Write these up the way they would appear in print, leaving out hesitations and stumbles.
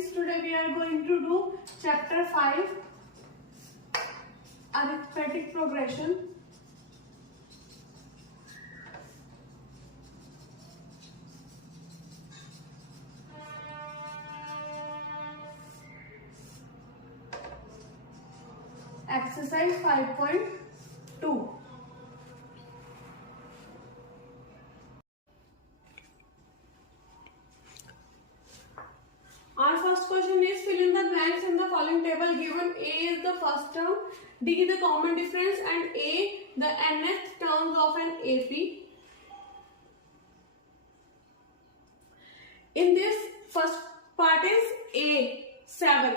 friends, today we are going to do chapter 5, arithmetic progression. Exercise 5.2. Our first question is fill in the blanks in the following table given. A is the first term, D the common difference, and A the nth terms of an AP. In this first part is A7.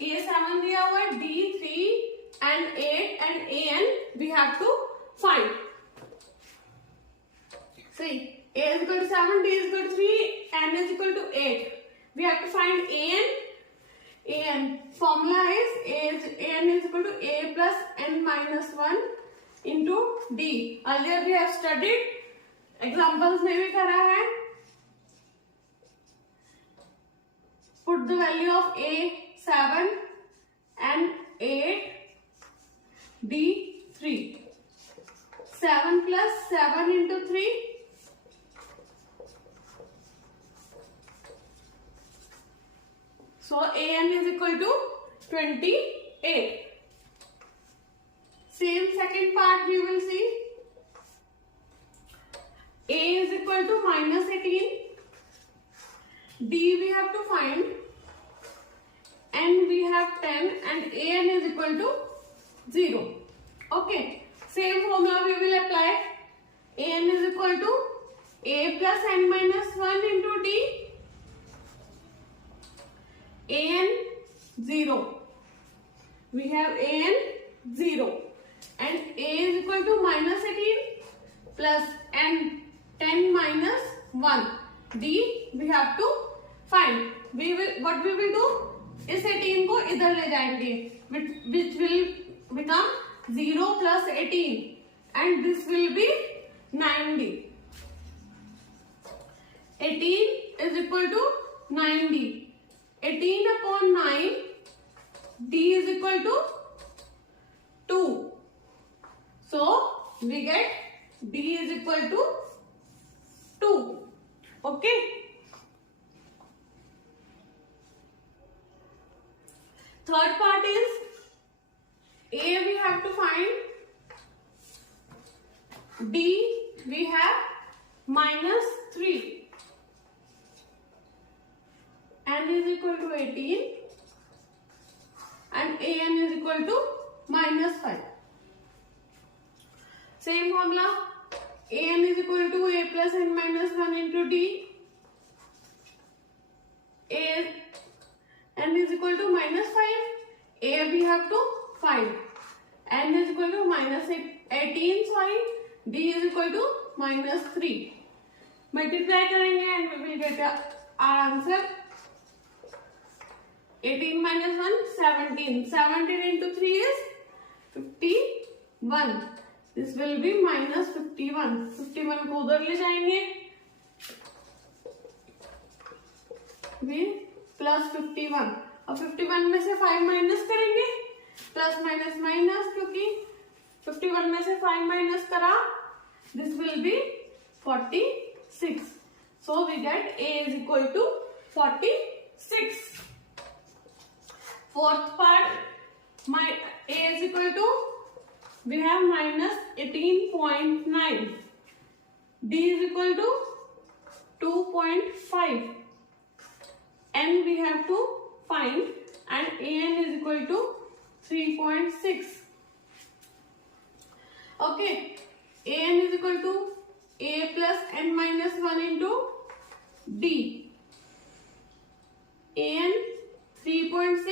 A7 दिया हुआ है, D3 and 8 and AN we have to find. See, A is equal to 7, D is equal to 3, N is equal to 8. We have to find AN. AN formula is AN is equal to A plus N minus 1 into D. Earlier we have studied, examples में भी करा है. Put the value of A7 and 8, D3. 7 plus 7 into 3. So AN is equal to 28. Same second part we will see. A is equal to minus 18. D we have to find. N we have 10 and AN is equal to 0. Okay. Same formula we will apply. AN is equal to A plus N minus 1 into D. AN 0. We have AN 0 and A is equal to minus 18 plus N 10 minus 1. D we have to find. What we will do? इस 18 को इधर ले जाएंगे, which will become 0 plus 18 and this will be 90. 18 is equal to 90. 18 upon 9, D is equal to 2. So, we get D is equal to 2. Okay. Third part is A we have to find. D we have minus 3. N is equal to 18 and AN is equal to minus 5. Same formula. AN is equal to A plus N minus 1 into D. N is equal to minus 5. A we have to find. N is equal to minus 18. D is equal to minus 3. Multiply करेंगे and we will get our answer. 18 minus 1, 17. 17 into 3 is 51. This will be minus 51. 51 को उधर ले जाएंगे. We plus 51. और 51 में से 5 minus करेंगे. Plus minus minus, क्योंकि 51 में से 5 माइनस करा. This will be 46. So we get A is equal to 46. Fourth part, A is equal to, we have minus 18.9. D is equal to 2.5. N we have to find and AN is equal to 3.6. Okay, AN is equal to A plus N minus 1 into D. AN 3.6.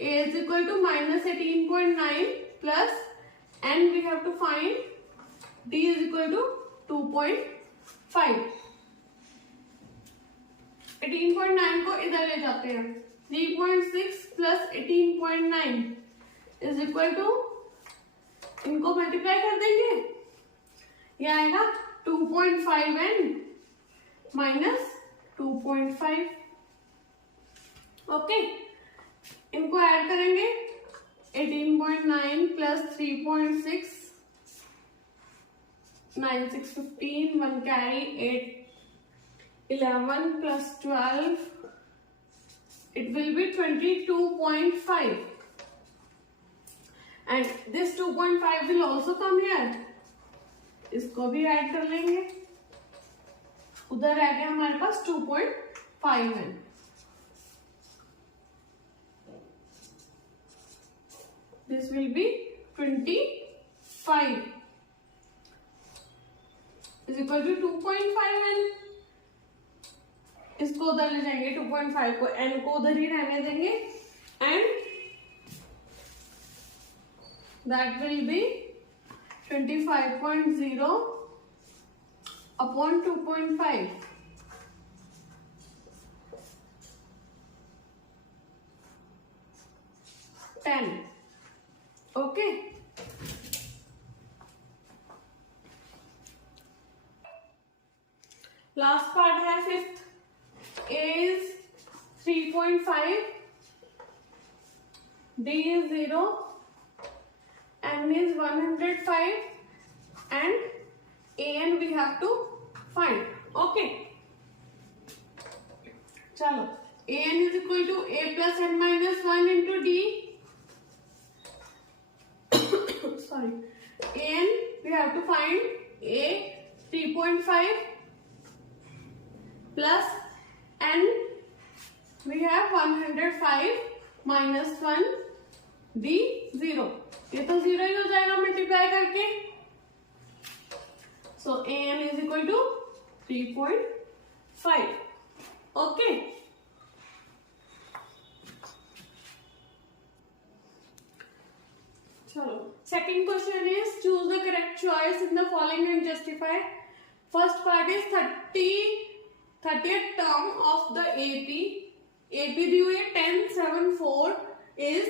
A is equal to minus 18.9 plus N we have to find. D is equal to 2.5. 18.9 को इधर ले जाते हैं. 3.6 plus 18.9 is equal to, इनको multiply कर देंगे. ये आएगा 2.5 n minus 2.5. ओके, इनको ऐड करेंगे 18.9 plus 3.6, 9 6 15, 1 carry 8 11 plus 12, it will be 22.5, and this 2.5 will also come here. इसको भी ऐड कर लेंगे, उधर रह गया हमारे पास 2.5 है. This will be 25 is equal to 2.5 n. इसको उधर ले जाएंगे, 2.5 को, n को उधर ही रहने देंगे, and that will be 25.0 upon 2.5. Okay. Last part है fifth. A is 3.5, D is 0, N is 105, and AN we have to find. Okay. चलो, AN is equal to A plus N minus 1 into D. Sorry, AN we have to find A 3.5 plus N we have 105 minus 1, D 0. ये तो 0 ही हो जाएगा multiply करके. So AN is equal to 3.5. Okay. चलो, second question is choose the correct choice in the following and justify. First part is 30th term of the AP. AP दी हुई है 10 7 4 is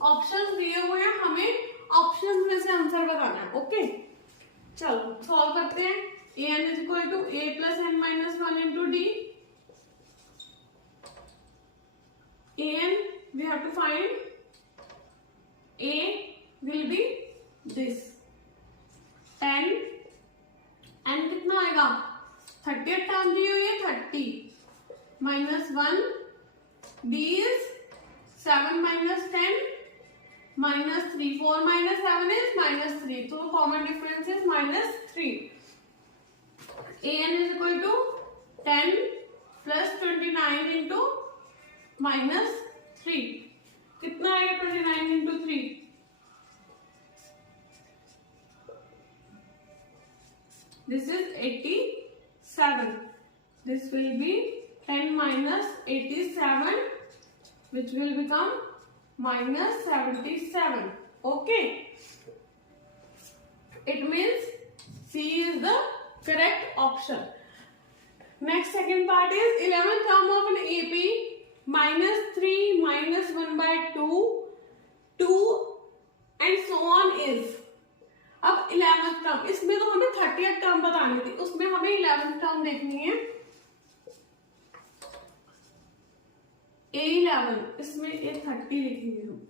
option दिए हुए हैं, हमें ऑप्शन में से आंसर बताना है. ओके, चलो सॉल्व करते हैं. AN is equal to A plus N minus 1 into D. AN we have to find. A will be this 10, and कितना आएगा, 30th टर्म दी हुई है 30 minus 1, D is 7 minus 10 minus 3, 4 minus 7 is minus 3, so common difference is minus 3. AN is equal to 10 plus 29 into minus 3. कितना आएगा 29 into 3? This is 87. This will be 10 minus 87, which will become minus 77. Okay. It means C is the correct option. Next, second part is 11th term of an AP. minus 3 minus 1 by 2 and so on is. अब 11th term, इसमें तो हमें 30th term बतानी थी, उसमें हमें 11th term देखनी है. A11, इसमें A30 लिखेंगे हम.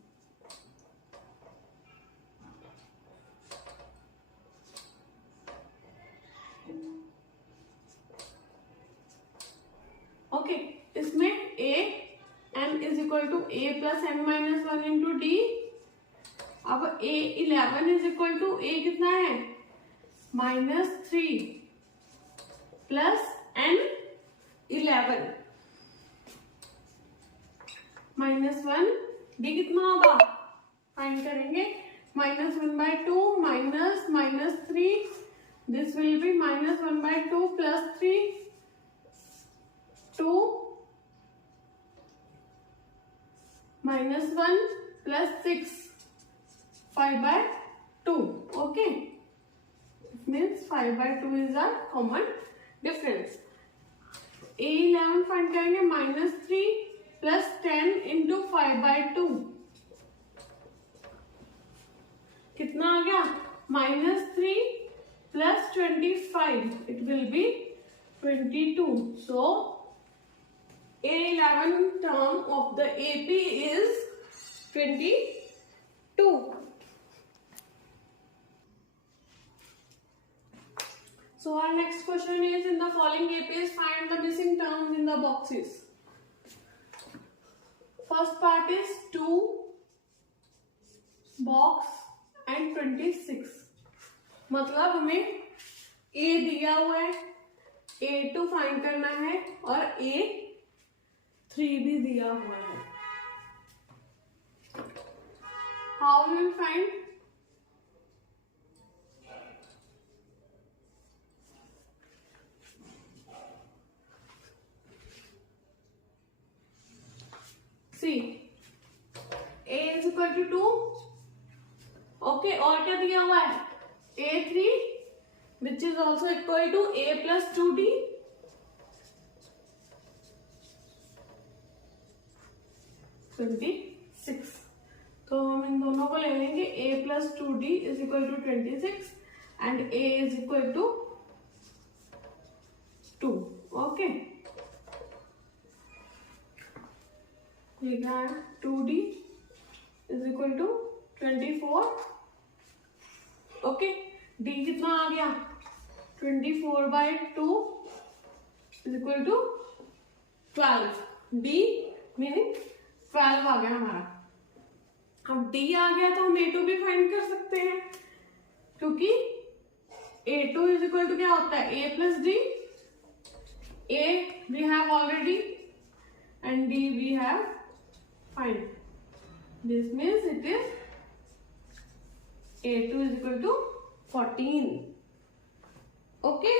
ओके, इसमें A n is equal to A plus N minus 1 into D. अब A11 is equal to A कितना है, minus 3 plus N11 minus 1, D कितना होगा, फाइंड करेंगे. minus 1 by 2 minus 3, this will be minus 1 by 2 plus 3, 2 minus 1 plus 6, 5 by 2. Okay, it means 5 by 2 is our common difference. A11 find करेंगे, minus 3 plus 10 into 5 by 2. कितना आ गया, minus 3 plus 25, it will be 22. So A11 term of the AP is 22. So our next question is, in the following APs, find the missing terms in the boxes. First part is 2, box and 26. मतलब हमें A दिया हुआ है, A2 find करना है और A3 भी दिया हुआ है. How we will find? See, A is equal to 2. Okay, और क्या दिया हुआ है? A3, which is also equal to A plus 2D. तो हम इन दोनों को ले लेंगे. A plus 2D is equal to 26 and A is equal to 2. Okay. ये क्या है? 2D is equal to 24. Okay. D कितना आ गया? 24/2 is equal to 12. D meaning 12 आ गया हमारा. अब D आ गया तो हम A2 भी फाइंड कर सकते हैं, क्योंकि A2 is equal to क्या होता है? A plus D. A we have already and D we have find. This means it is A2 is equal to 14. Okay.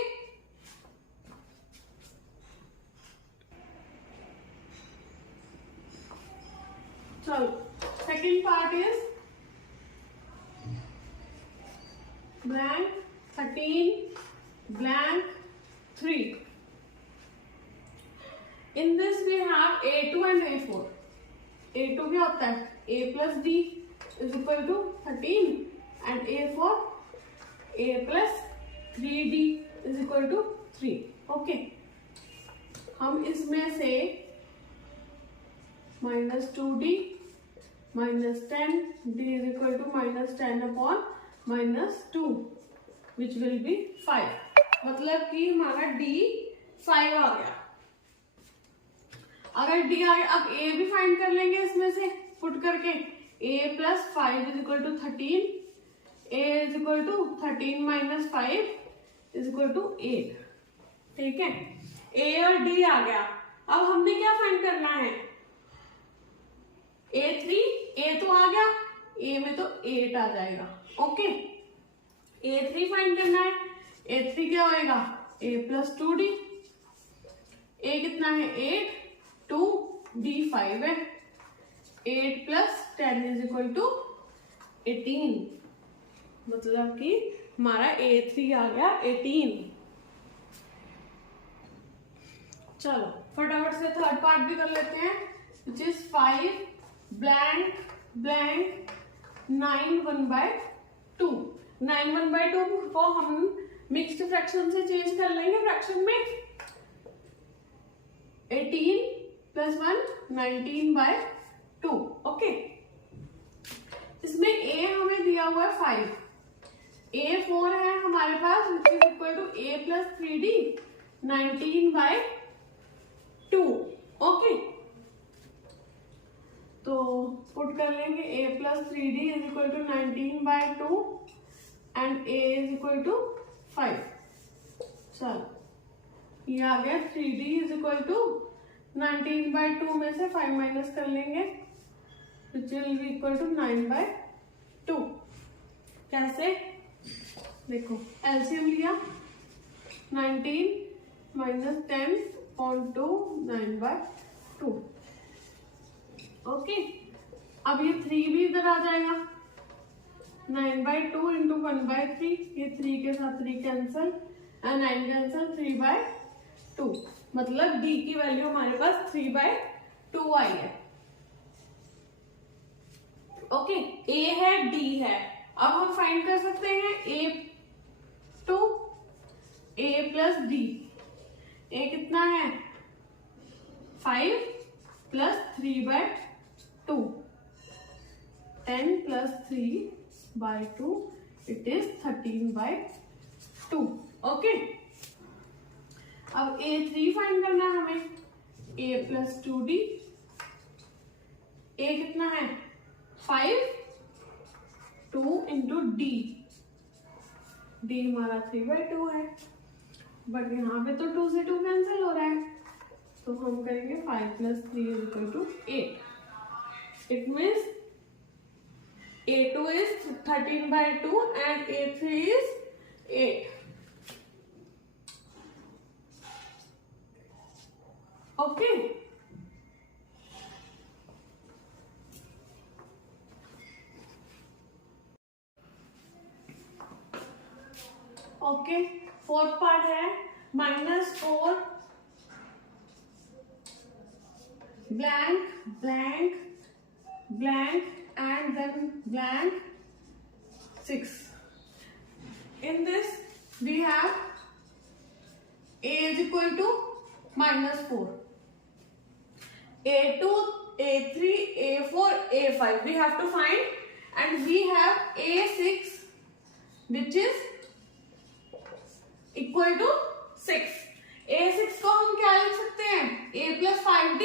So second part is blank 13 blank 3. In this we have A2 and A4. A2 क्या होता है? A plus D is equal to 13 and A4 A plus 3D is equal to 3. Okay. हम इसमें से -2D -10 D is equal to -10 upon -2 which will be 5. मतलब कि हमारा D 5 आ गया. अगर D आ गया, अब A भी फाइंड कर लेंगे इसमें से पुट करके. A plus 5 is equal to 13. A is equal to 13 minus 5 is equal to 8. ठीक है. A और D आ गया. अब हमने क्या फाइंड करना है? A3. A तो आ गया, A में तो 8 आ जाएगा. ओके. A3 फाइंड करना है. A3 क्या होएगा? A plus 2D. A कितना है? 8. 2 D 5 है. 8 plus 10 is equal to 18. मतलब कि हमारा A3 आ गया 18. चलो फटाफट से थर्ड पार्ट भी कर लेते हैं, which is 5 blank blank 9 1/2. 9 1/2 को हम मिक्स्ड फ्रैक्शन से चेंज कर लेंगे फ्रैक्शन में. 18 plus 1 19/2. ओके. इसमें A हमें दिया हुआ है 5. A4 है हमारे पास, which is equal to A plus 3D 19/2. Okay. तो पुट कर लेंगे A plus 3D is equal to 19/2 and A is equal to 5. चलो ये आ गया. 3D is equal to 19/2 में से 5 माइनस कर लेंगे, which will be equal to 9/2. कैसे? देखो एलसीएम लिया. 19 minus 10 upon 2 9/2. ओके. अब ये 3 भी इधर आ जाएगा. 9/2 इंटू 1/3. ये 3 के साथ 3 कैंसल, 9 कैंसल, 3/2. मतलब D की वैल्यू हमारे पास 3/2 आई है. ओके. A है, D है. अब हम फाइंड कर सकते हैं A2 A plus D. A कितना है? 5 plus 3 by 2. 10 plus 3 by 2, it is 13 by 2. Okay, अब A3 फाइंड करना है हमें. A plus 2D. A कितना है? 5. 2 into D. D हमारा 3 by 2 है, बट यहाँ पे तो 2 से 2 कैंसिल हो रहा है, तो हम करेंगे 5 plus 3 is equal to 8. It means A2 is 13 by 2 and A3 is 8. Okay. Okay. Fourth part है -4 blank blank blank and then blank 6. In this we have A is equal to -4, A2, A3, A4, A5 we have to find, and we have A6 which is equal to 6. A6 को हम क्या लिख सकते हैं? A plus 5D.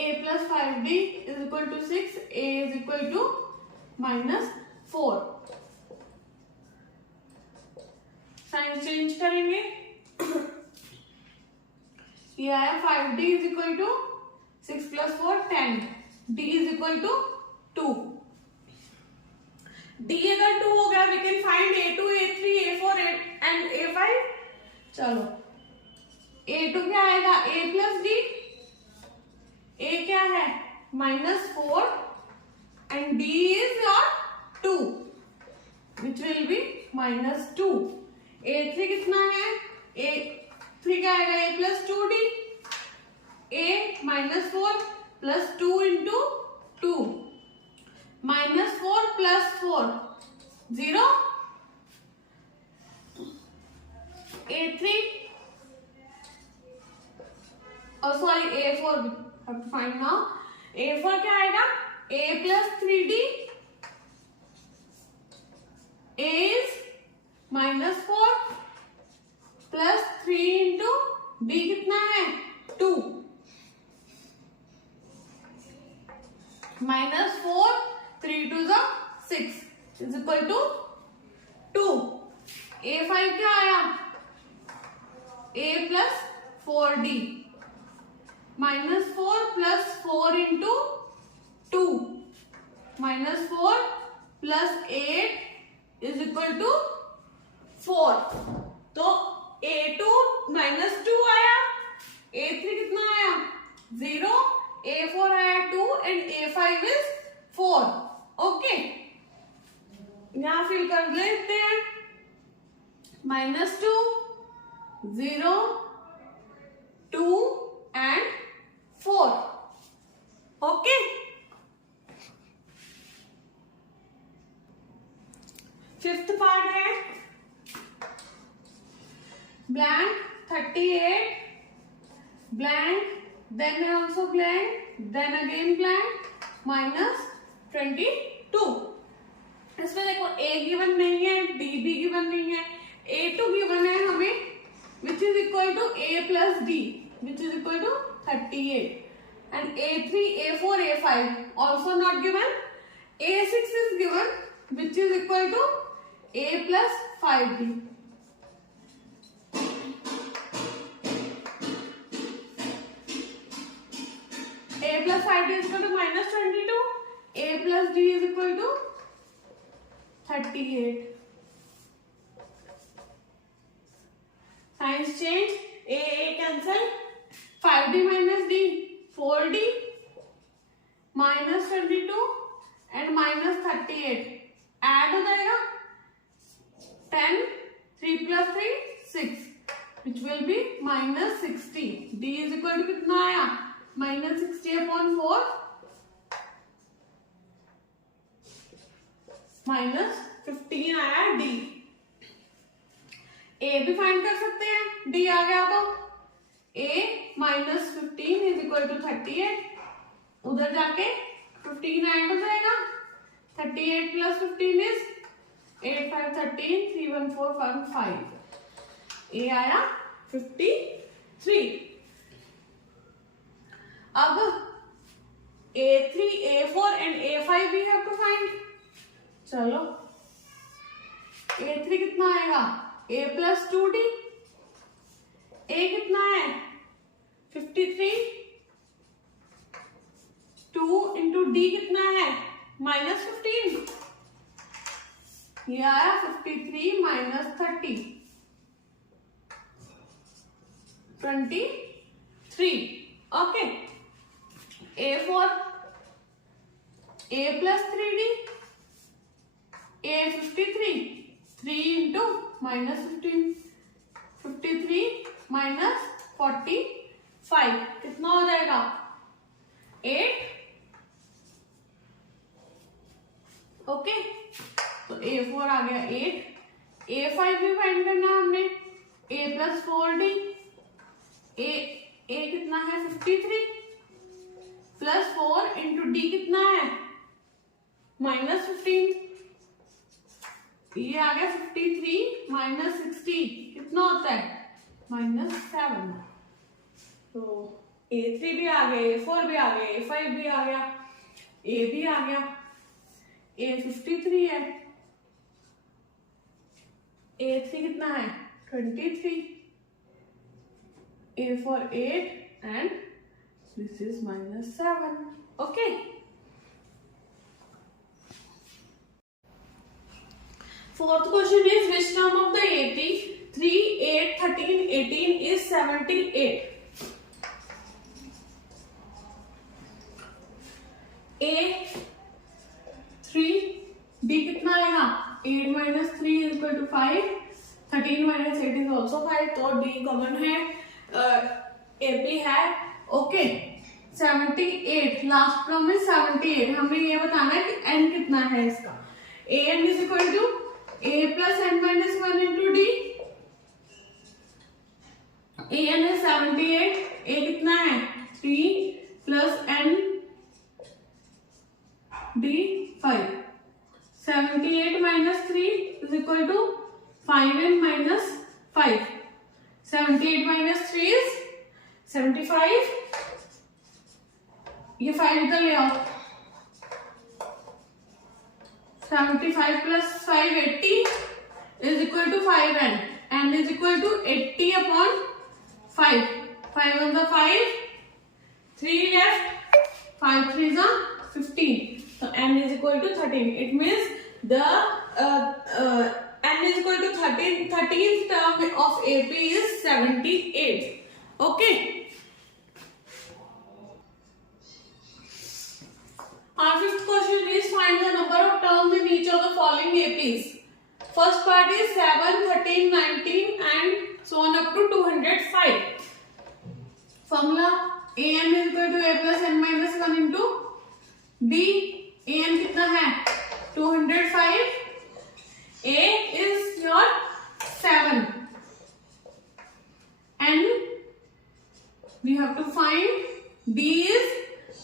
A plus 5D is equal to 6. A is equal to -4. Sign change करेंगे. ये आया 5D is equal to 6 plus 4 10. D is equal to 2. D अगर 2 हो गया, we can find A2, A3, A4 and A5. चलो, A2 क्या आएगा? A plus D. A क्या है? -4 and D is your 2, which will be -2. A3 कितना है? A3 क्या आएगा? A plus 2D. A -4 plus 2 into 2. -4 plus 4 0. A3, oh sorry, A4 have to find now. A4 क्या आएगा? A plus 3D. A is -4 plus 3 into D कितना है? 2. -4 3 to the 6 is equal to 2. A5 क्या आया? A plus 4D. -4 plus 4 into 2. -4 plus 8 is equal to 4. तो A2 -2 आया. A3 कितना आया? 0. A4 आया 2 and A5 is 4. ओके, यहां फिल कर लेते हैं. -2 0 2 and 4. ओके, फिफ्थ पार्ट है blank 38 blank then also blank then again blank -22. इसमें देखो A गिवन नहीं है, D भी गिवन नहीं है, A2 गिवन है हमें which is equal to A plus D which is equal to 38, and A3, A4, A5 also not given. A6 is given which is equal to A plus 5D. A plus 5D is equal to -22. A plus D is equal to 38. Signs change. A cancel. 5D minus D. 4D. -22 and -38. Add हो जाएगा. 10. 3 plus 3 6. Which will be -60. D is equal to कितना आया? -60 upon 4 -15 आया D. ए भी find कर सकते हैं, D आ गया तो a minus 15 is equal to 38, उधर जाके 15 ऐड हो जाएगा, 38 प्लस 15 इज 8 5 13 3 1 4 1 5, a आया 53। अब a3 a4 and a5 we have to find. चलो a3 कितना आएगा, a प्लस 2d, a कितना है 53, 2 इंटू d कितना है माइनस 15, ये आया 53 minus 30 23। Okay, a4 a plus 3d, a 53, 3 into minus 15, 53 minus 45 कितना हो जाएगा 8। ओके, तो a4 आ गया 8, a5 भी फाइंड करना है हमने, a प्लस 4d, a कितना है 53 प्लस 4 इंटू d कितना है माइनस 15, ये आ गया 53 माइनस 60 कितना होता है माइनस 7। तो a3 भी आ गया, a4 भी आ गया, a5 भी आ गया, a भी आ गया, a 53 है, a3 कितना है 23, a4 8 and this is minus 7. Okay. Fourth question is which term of the 80 3 8 13 18 is 78? a 3 d कितना आएगा 8 minus 3 is equal to 5, 13 minus 8 is also 5, तो d कॉमन है, AP है। ओके, 78 लास्ट टर्म में 78, हमें ये बताना है कि n कितना है इसका। an is equal to a plus n minus 1 into D, an है 78, a कितना है 3 plus n d 5, 78 minus 3 is equal to 5n minus 5, 78 minus 3 is 75, ये 5 इधर ले आओ, 75 plus 5 80 is equal to 5n, n is equal to 80 upon 5, 5 on the 5, 3 left, 5 3 is 15, so n is equal to 13. It means the n is equal to 13, 13th term of AP is 78. Okay. Our fifth question is find the number of terms in each of the following APs. First part is 7, 13, 19 and so on up to 205. Formula an is equal to a plus n minus 1 into d. an कितना है 205, a is your 7 and we have to find d is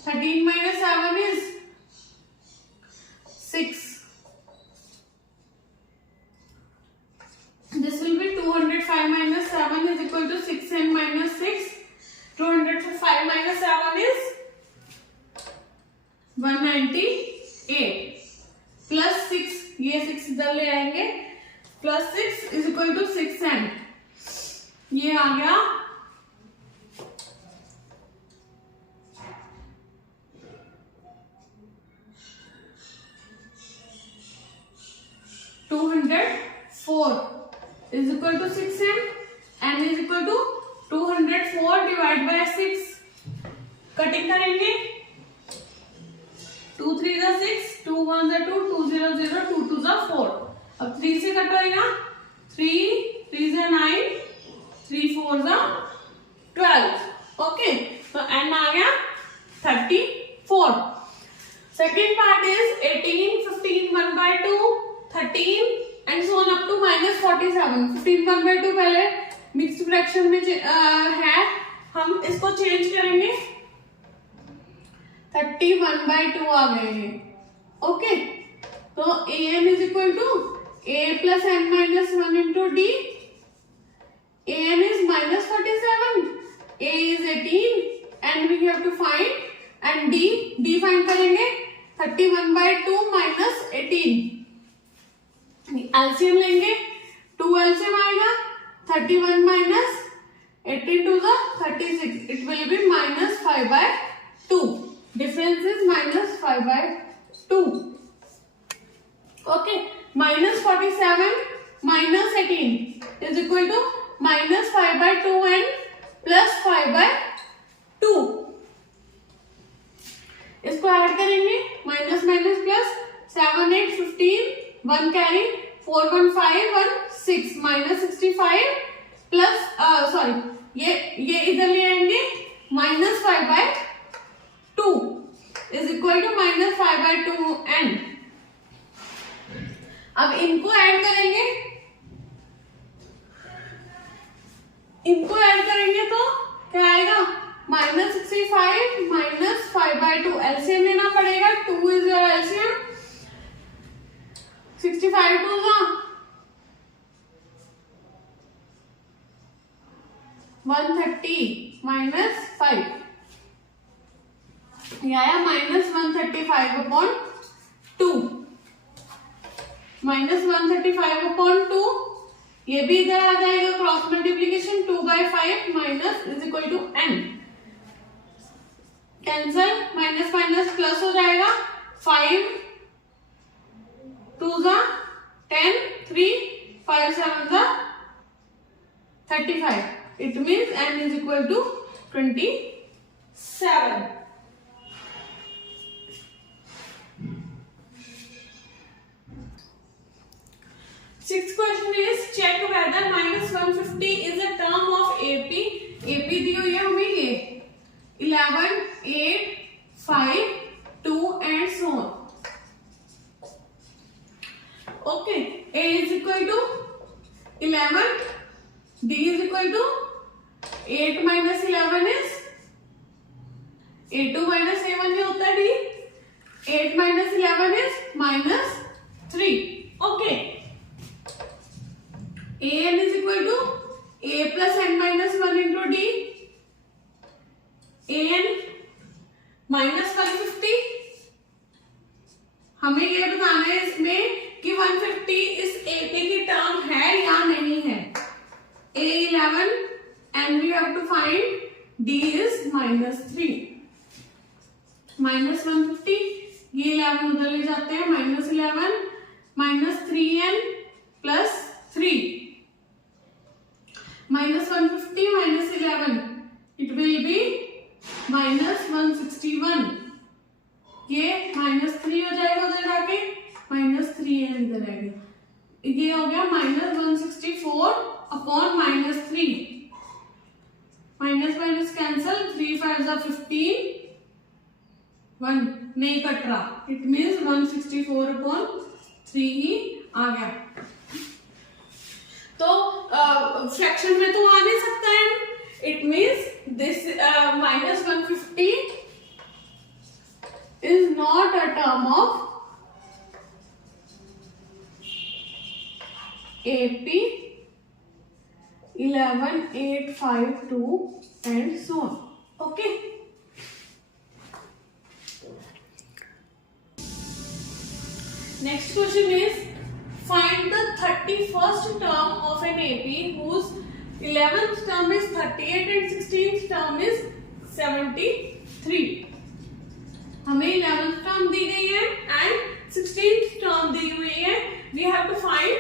13 minus 7 is 6. This will be 205 minus 7 is equal to 6n minus 6. 205 minus 7 is 198 plus 6, ये 6 इधर ले आएंगे, plus 6 is equal to 6n, ये आ गया 204 is equal to 6n, n is equal to 204 divided by 6, cutting करेंगे, 2 3 is 6, 2 1 is 2, 2 0 0, 2 2 is 4, अब 3 से cut होएगा, 3 3 is 9, 3 4 is 12. ओके, तो n आ गया 34. Second part is 18, 15, 1 by 2, 13 and so on up to -47। 15 1/2 पहले mixed fraction में है, हम इसको चेंज करेंगे, 31/2 आ गए हैं। ओके, तो an is equal to a plus n minus 1 into D. an is -47, a is 18 and we have to find, and d find करेंगे 31/2 माइनस 18। एलसीएम लेंगे, 2 एलसीएम आएगा, 31 minus 18 to the 36, it will be -5/2। Difference is -5/2। Okay, -47 minus 18 is equal to -5/2 and +5/2। इसको add करेंगे, minus minus plus, 7 8 15, 1 carry, 4 1 5 1 6, -65 plus sorry ये इधर ले आएंगे, -5/2 is equal to -5/2 n। अब इनको ऐड करेंगे, तो क्या आएगा, -65 माइनस 5/2। एलसीएम लेना पड़ेगा, 2 इज योर एलसीएम, 65 2 का 130 माइनस 5, ये आया -135/2, -135/2। ये भी इधर आ जाएगा, cross multiplication, 2/5 minus is equal to n, cancel, minus minus plus हो जाएगा, 5 2 10, 3 5 7 35। It means n is equal to 27। Sixth question is check whether -150 is a term of AP। AP दी हुई है हमें ये 11 8 5 2 and so on। Okay, A is equal to 11, D is equal to 8 minus 11 is A2 minus A1 ही होता है D। 8 minus 11 is -3। Okay, an is equal to a plus n minus 1 into d। an -150, हमें ये बताना है इसमें कि 150 इस AP की टर्म है या नहीं है। A11 and we have to find d is -3। -150, ये 11 उधर ले जाते हैं, -11 -3n plus 3, -150 -11, it will be -161। ये -3 हो जाएगा उधर जाके, -3n इधर आएगा, ये हो गया -164/-3, माइनस माइनस कैंसल, 3 5 15, 1 नहीं कट रहा, इट मीन्स 164/3 ही आ गया। तो फ्रैक्शन में तो आ नहीं सकता है, it means this -150 is not a term of AP 11 8 5 2 and so on। Okay, next question is find the 31st term of an AP whose 11th term is 38 and 16th term is 73। हमें 11th term दी गई है and 16th term दी हुई है, we have to find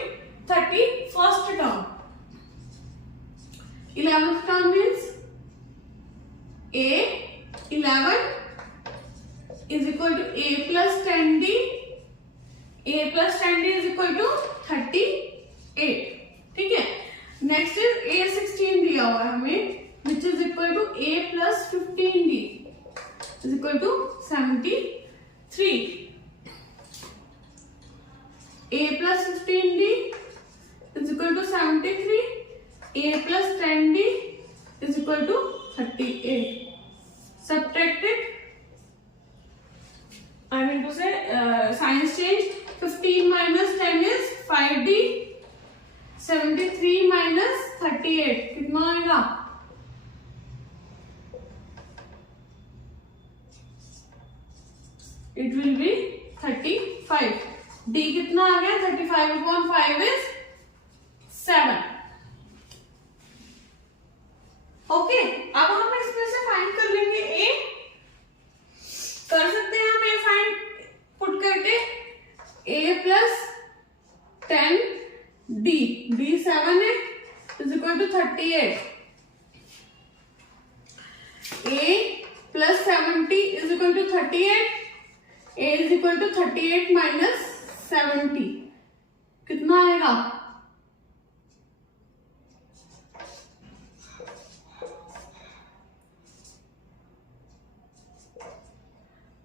31st term. 11th term means A11 is equal to A plus 10D, A plus 10D is equal to 38। ठीक है, next is A16 दिया हुआ है हमें, which is equal to A plus 15D is equal to 73। A plus 15D 73, a plus 10d is equal to 38. Subtracted, I mean to say signs changed. 15 minus 10 is 5d. 73 minus 38 कितना आएगा? It will be 35. d कितना आ गया? 35 upon 5 is 7. Okay, अब हम इसमें से find कर लेंगे a. कर सकते हैं हम a फाइंड पुट करके a plus 10d, d 7 है, is equal to 38. a plus 70 is equal to 38. a is equal to 38 minus 70 कितना आएगा?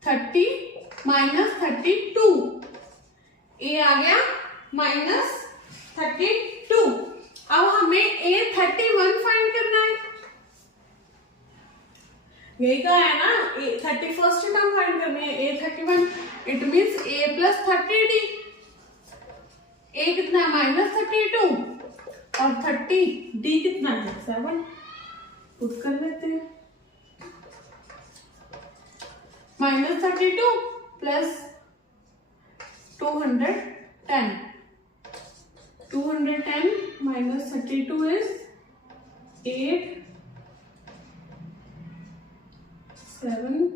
थर्टी माइनस 32, ए आ गया माइनस 32. अब हमें a 31 फाइंड करना है. यही कहा है ना, a 31st टर्म फाइंड करनी है. a 31, it means a plus 30d. a कितना है? माइनस 32 और 30d कितना है? 7. पुट कर लेते हैं. Minus 32 plus 210. 210 minus 32 is 8, 7.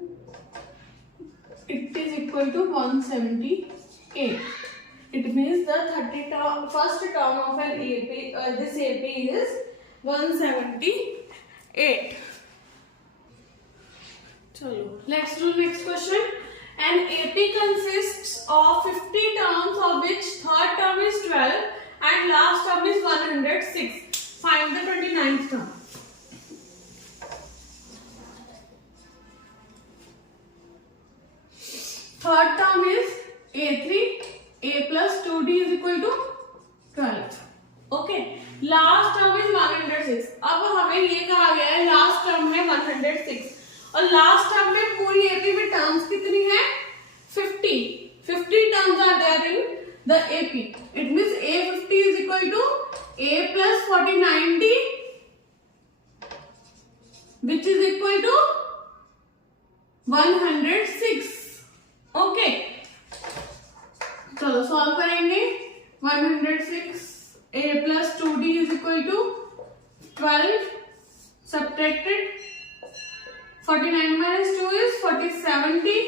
It is equal to 178. It means the 31st term of an AP, this AP is 178. चलो, let's do next question. An AP consists of 50 terms, of which third term is 12 and last term is 106. Find the 29th term. Third term is a3, a plus 2d is equal to 12. Okay. Last term is 106. अब हमें ये कहा गया है last term है 106 और last term में पूरी एपी में टर्म्स कितनी है? 50 terms are there in the AP. It means a50 is equal to a plus 49d which is equal to 106. Okay, चलो सॉल्व करेंगे. 106 a plus 2d is equal to 12. Subtracted, 49 minus 2 is 40.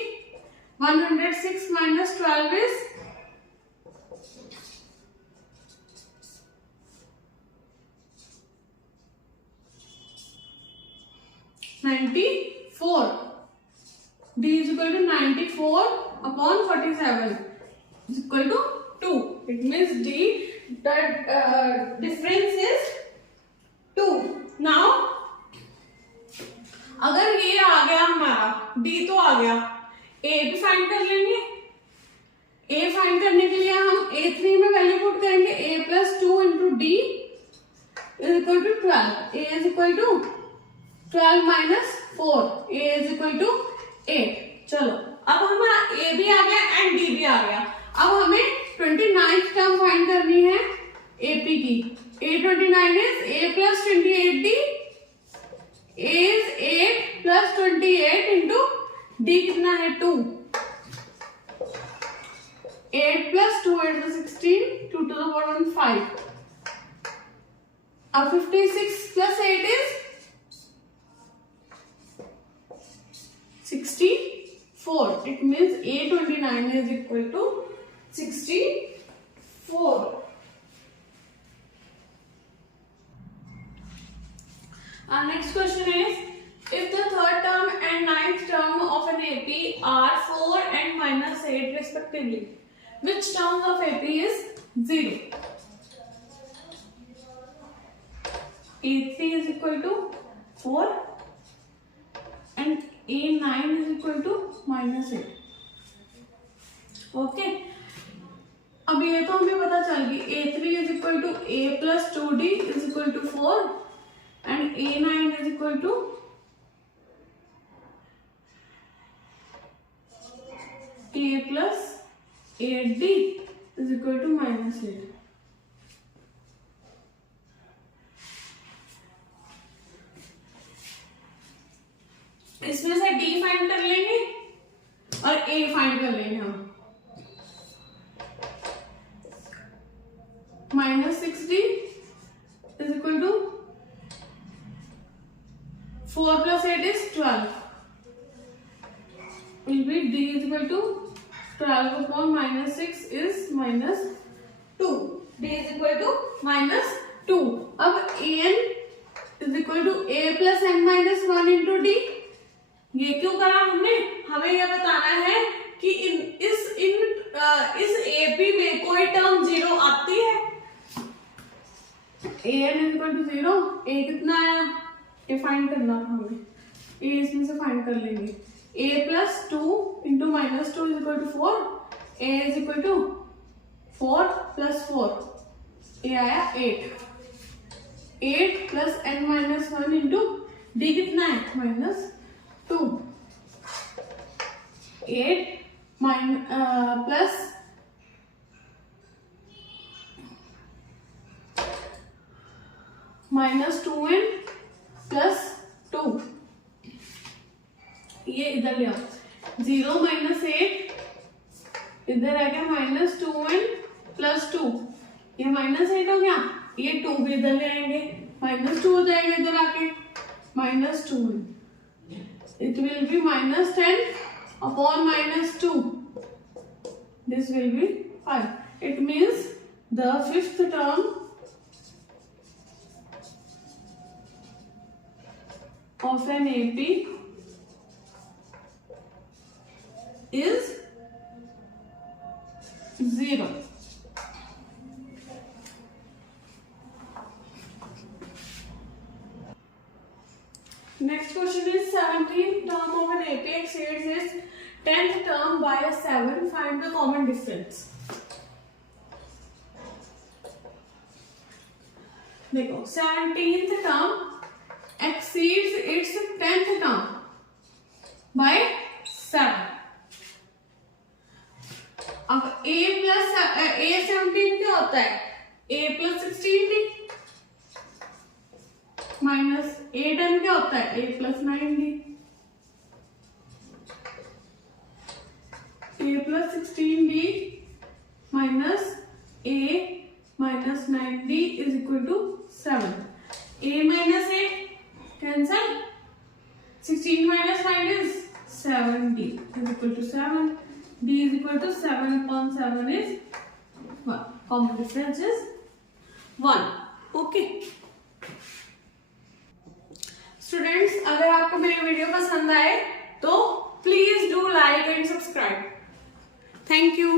106 minus 12 is 94. d is equal to 94 upon 47 is equal to 2. It means d, that difference is 2. Now अगर ये आ गया हमारा, d तो आ गया, a भी find कर लेंगे. a फाइंड करने के लिए हम a3 में वैल्यू पुट करेंगे. a plus 2 into d is equal to 12. a is equal to 12 minus 4. a is equal to 8. चलो, अब हमारा a भी आ गया एंड d भी आ गया. अब हमें 29th टर्म फाइंड करनी है ap की. a29 is a plus 28d. a is 8 plus 28 into d कितना है? 2. 8 plus 2 is 16. 2 to the power 1 5. अब 56 plus 8 is 64. It means a29 is equal to 64. Our next question is, if the third term and ninth term of an AP are 4 and minus 8 respectively, which term of AP is 0? A3 is equal to 4 and A9 is equal to minus 8. Okay. अब ये तो हमें पता चल गई A3 is equal to A plus 2D is equal to 4 and A9 is equal to A plus 8D is equal to -8। इसमें से D find कर लेंगे और A फाइंड कर लेंगे हम। -6D is equal to 4 plus 8 is 12. Will be D is equal to 12 upon -6 is -2. D is equal to -2. अब An is equal to A plus n minus 1 into D। ये क्यों करा हमने? हमें यह बताना है कि इस AP में कोई टर्म 0 आती है। An is equal to 0, A कितना आया? A फाइंड करना था हमें, A इसमें से फाइंड कर लेंगे। A plus 2 into -2 is equal to 4, A is equal to 4 plus 4, A आया 8, 8 plus n minus 1 into D कितना है? -2, 8 plus -2n प्लस 2, ये इधर ले आओ, 0 - 8 इधर आ गया -2n प्लस 2, ये -8 हो गया, ये 2 भी इधर ले आएंगे, -2 हो जाएगा इधर आके, -2n, it will be -10 upon -2, this will be 5, it means the fifth term of an AP is 0. Next question is 17th term of an AP exceeds its 10th term by 7. Find the common difference. देखो 17th term exceeds its 10th term by 7. अब A17 क्या होता है? A plus 16D minus A10 क्या होता है? A plus 9D, A plus 16D minus A minus 9D is equal to 7. A minus 8 cancel, 16 minus 9 is 7D is equal to 7, D is equal to 7 upon 7 is 1. Common difference is 1. Okay. Students, अगर आपको मेरी video पसंद आए तो please do like and subscribe. Thank you.